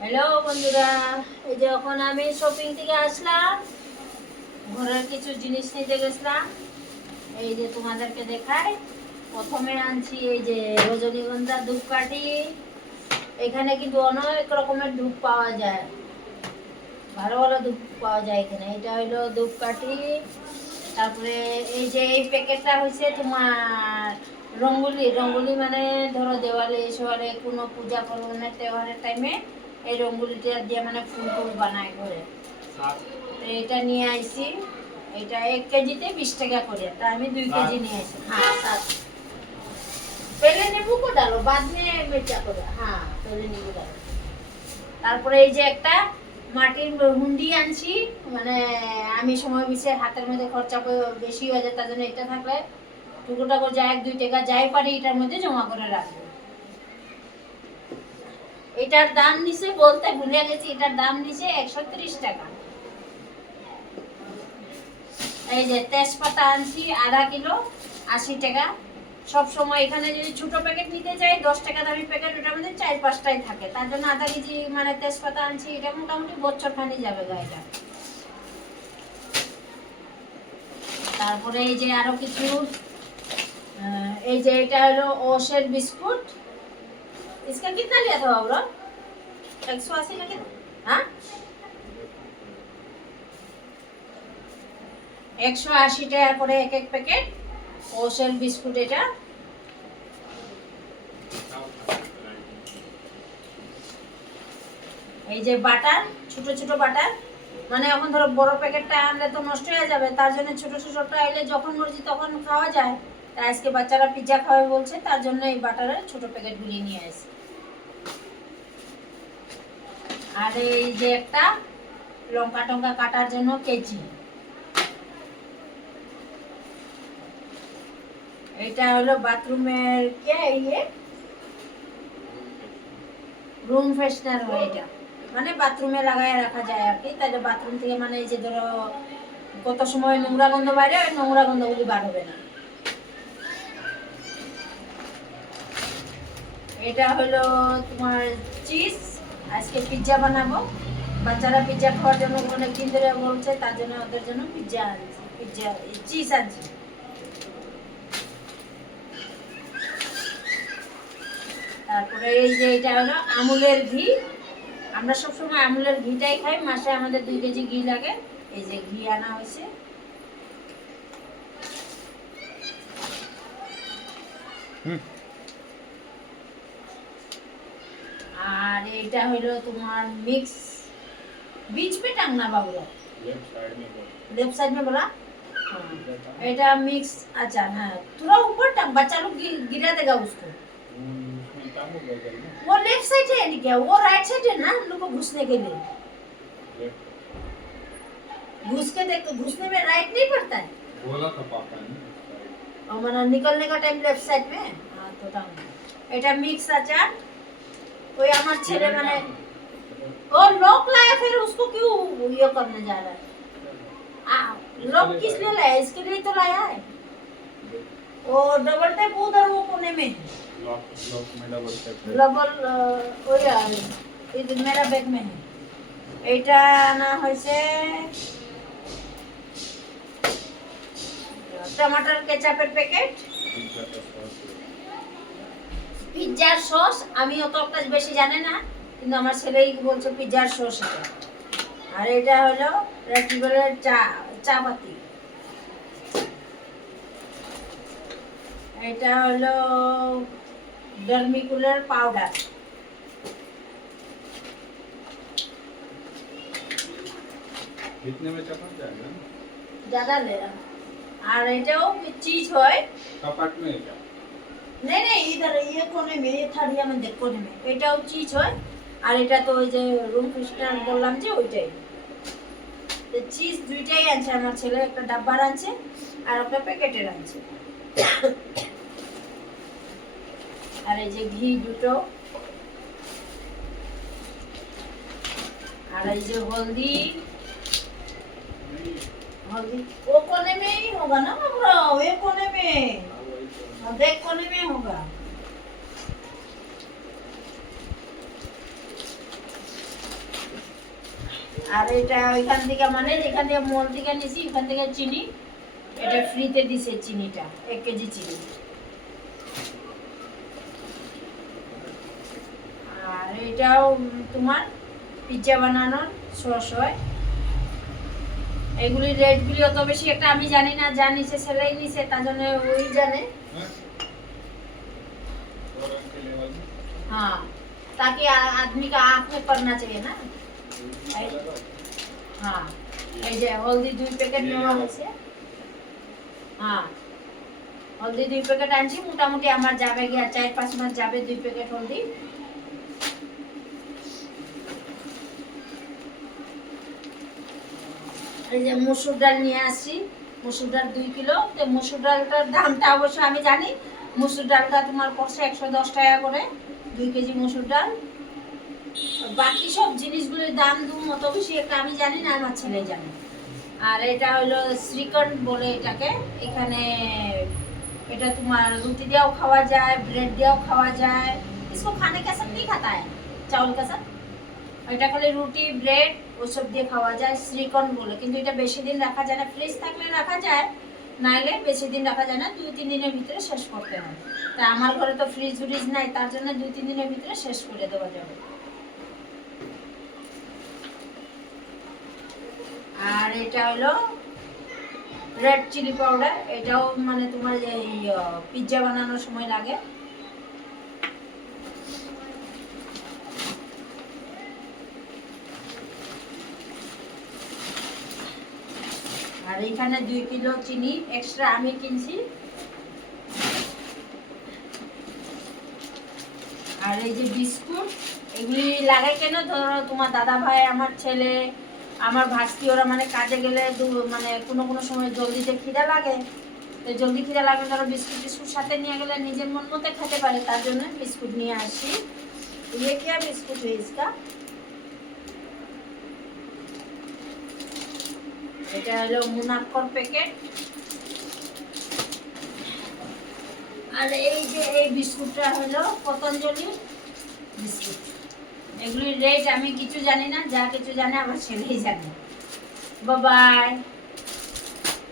Hello বন্ধুরা, এই যে এখন আমি শপিং থেকে আসলাম, ঘরের কিছু জিনিস নিতে গেছিলাম। এই যে তোমাদেরকে দেখাই, প্রথমে আনছি এই যে রজনীগন্ধা ধূপকাঠি। এখানে কিন্তু অনেক রকমের ধূপ পাওয়া যায়, ভালো ভালো ধূপ পাওয়া যায় এখানে। এটা হলো ধূপকাঠি। তারপরে এই যে এই প্যাকেটটা হচ্ছে তোমার রঙ্গোলি। রঙ্গোলি মানে ধরো দেওয়ালে সোয়ালে কোনো পূজা পার্বণের তেওহারের টাইমে এই রঙ্গোলিটা দিয়ে মানে ফুল টুল বানায় ঘরে। তো এটা নিয়ে আইছি, এটা 1 কেজিতে 20 টাকা করে, তা আমি 2 केजी নিয়ে আসি। हाँ साथ पहले नींबू को डालो, बाद में मिर्चा को डालो। हाँ पहले नींबू डालो। তারপরে এই যে একটা মাটির হুন্ডি আনছি, মানে আমি সময় বিশে হাতের মধ্যে খরচা বেশি হয়ে যায়, তার জন্য এটা থাকলে টুকুটা করে যায় 1-2 টাকা যাই পারি এটার মধ্যে জমা করে রাখবো। এটার দাম নিচে বলতে ভুলে গেছি, এটার দাম নিচে 130 টাকা। এই যে তেজপাতা আনছি আধা কিলো, 80 টাকা। সব সময় এখানে যদি ছোট প্যাকেট নিতে চাই 10 টাকা দামি প্যাকেট, ওটার মধ্যে 4-5টাই থাকে, তার জন্য আধা কেজি মানে তেজপাতা আনছি। এটা মোটামুটি বছর খানি যাবে গাড়িটা। তারপরে এই যে আরো কিছু, এই যে এটা হলো ওশের বিস্কুট। इसका कितना लिया था बाबूरा? 180 ना कितना? हाँ 180 টাকা করে এক এক প্যাকেট ওশের বিস্কুট। এটা এই যে বাটার, ছোট ছোট বাটার, মানে এখন ধরো বড় প্যাকেটটা আনলে তো নষ্ট হয়ে যাবে, তার জন্য ছোট ছোটটা এলে যখন মর্জি তখন খাওয়া যায়। তাই আজকে বাচ্চারা পিৎজা খাবে বলছে, তার জন্য এই বাটারের ছোট প্যাকেটগুলি নিয়ে আসি। আর এই যে একটা লঙ্কা টঙ্কা কাটার জন্য কেচি। এটা হলো বাথরুমের কে ইয়ে রুম ফ্রেশনার হয় এটা, মানে বাথরুমে লাগায় রাখা যায় আর কি। তাহলে বাথরুম থেকে মানে এই যে ধরো কত সময় নোংরা গন্ধ বাইরে, ওই নোংরা গন্ধগুলি বার হবে না। এটা হলো তোমার চিজ, আজকে পিৎজা বানাবো। বাচ্চারা পিৎজা খাওয়ার জন্য অনেকদিন ধরে বলছে, তার জন্য ওদের জন্য পিৎজা আনছি, পিৎজা চিজ আনছি। তারপরে এই যে এটা হলো আমুলের ঘি। আমরা সবসময় আমুলের ঘিটাই খাই, মাসে আমাদের 2 কেজি ঘি লাগে। এই যে ঘি আনা হয়েছে। আর এটা হলো তোমার मिक्स, बीच में टांगना बाबूरा, लेफ्ट साइड में बोला। हाँ এটা मिक्स अचार। हाँ थोड़ा ऊपर टांग, बच्चा लोग गिरा देगा उसको। वो लेफ्ट साइड है क्या? वो राइट साइड है ना हम लोग को घुसने के लिए। घुस के देखो, घुसने में राइट नहीं पड़ता है, बोला था पापा ने। और मना निकलने का टाइम लेफ्ट साइड में। हाँ तो टांग। এটা मिक्स अचार। कोई আমার ছেলে মানে और लॉक लाया, फिर उसको क्यों ये करने जा रहा है? लॉक किस लिए लाया? इसके लिए तो लाया है। वो डबल टेप उधर वो कोने में है, लॉक में डबल टेप है। डबल वो यार इधर मेरा बैग में है। এটা না হয়েছে টমেটোর কেচাপের প্যাকেট, পিৎজার সস। আমি অত একটা বেশি জানি না, কিন্তু আমার ছেলেই বলছে পিৎজার সস এটা। আর এটা হলো রেগুলার চা পাতি। এটা হলো ডার্মিকুলার পাউডার। कितने में चपट जाएगा? ज्यादा ले रहा। और এটাও चीज হয় कपट में क्या? नहीं नहीं, इधर ये कोने में, ये थालिया में देख कोने में, এটাও চিজ হয়। আর এটা তো ওই যে রুম ফ্রেশনার বললাম যে ওইটাই। তো চিজ দুইটাই আনছে আমার ছেলে, একটা ডাব্বার আনছে আর একটা প্যাকেটের আনছে। আর এই যে ঘি দুটো, আর এই যে हल्दी। हल्दी वो कोने में ही होगा ना पूरा, ये कोने में, देख कोने में होगा। আর এটা ওইখান থেকে মানে যেখান থেকে মল থেকে নিছি ওখান থেকে চিনি, এটা ফ্রিতে দিছে চিনিটা, 1 কেজি চিনি। আর এটাও তোমার পিৎজা বানানোর সস হয়। এগুলির রেটগুলি অত বেশি একটা আমি জানি না, যা নিচে সেলাই নিছে তার জন্য ওই জানে। हाँ, ताकि आदमी का आँख में पड़ना चाहिए ना। हाँ, এই যে হলদি 2 প্যাকেট নেওয়া হয়েছে। হ্যাঁ, হলদি 2 প্যাকেট আনছি, মোটামুটি আমার যাবে গিয়া 4-5 মাস যাবে 2 প্যাকেট হলদি। এই যে মসুর ডাল নিয়ে আসছি, মসুর ডাল 2 কিলো। তো মসুর ডালটার দামটা অবশ্য আমি জানি, মসুর ডালটা তোমার পড়ছে 110 টাকা করে 2 কেজি মসুর ডাল। বাকি সব জিনিসগুলির দাম দুম অত বেশি একটা আমি জানি না, আমার ছেলে জানে। আর এটা হলো শ্রীখণ্ড বলে এটাকে, এখানে এটা তোমার রুটি দিয়েও খাওয়া যায়, ব্রেড দিয়েও খাওয়া যায়। इसको खाने के साथ नहीं खाता है, चावल के साथ। এটা খালি রুটি ব্রেড ওসব দিয়ে খাওয়া যায়, শ্রীখণ্ড বলে। কিন্তু এটা বেশি দিন রাখা যায় না, ফ্রিজ থাকলে রাখা যায়, নাইলে বেশি দিন রাখা যায় না, 2-3 দিনের ভিতরে শেষ করতে হয়। তা আমার ঘরে তো ফ্রিজ ফ্রিজ নাই, তার জন্য 2-3 দিনের ভিতরে শেষ করে দেওয়া যাবে। আর এটা হলো রেড চিলি পাউডার, এটাও মানে তোমার এই পিৎজা বানানোর সময় লাগে। আর এখানে 2 কিলো চিনি এক্সট্রা আমি কিনছি। আর এই যে বিস্কুট, এগুলি লাগাই কেন, ধরো তোমার দাদা ভাই, আমার ছেলে, আমার ভাস্তি, ওরা মানে কাজে গেলে মানে কোনো সময় জলদিতে খিদা লাগে, তো জলদি খিদা লাগলে ধরো বিস্কুট টিস্কুট সাথে নিয়ে গেলে নিজের মন মতো খেতে পারে, তার জন্য বিস্কুট নিয়ে আসি। ये क्या बिस्कुट है इसका, এটা হলো মুনাক্কর প্যাকেট। আর এই যে এই বিস্কুটটা হলো পতঞ্জলি বিস্কুট। এগুলির রেট আমি কিছু জানি না, যা কিছু জানে আমার ছেলেই জানে। Bye bye.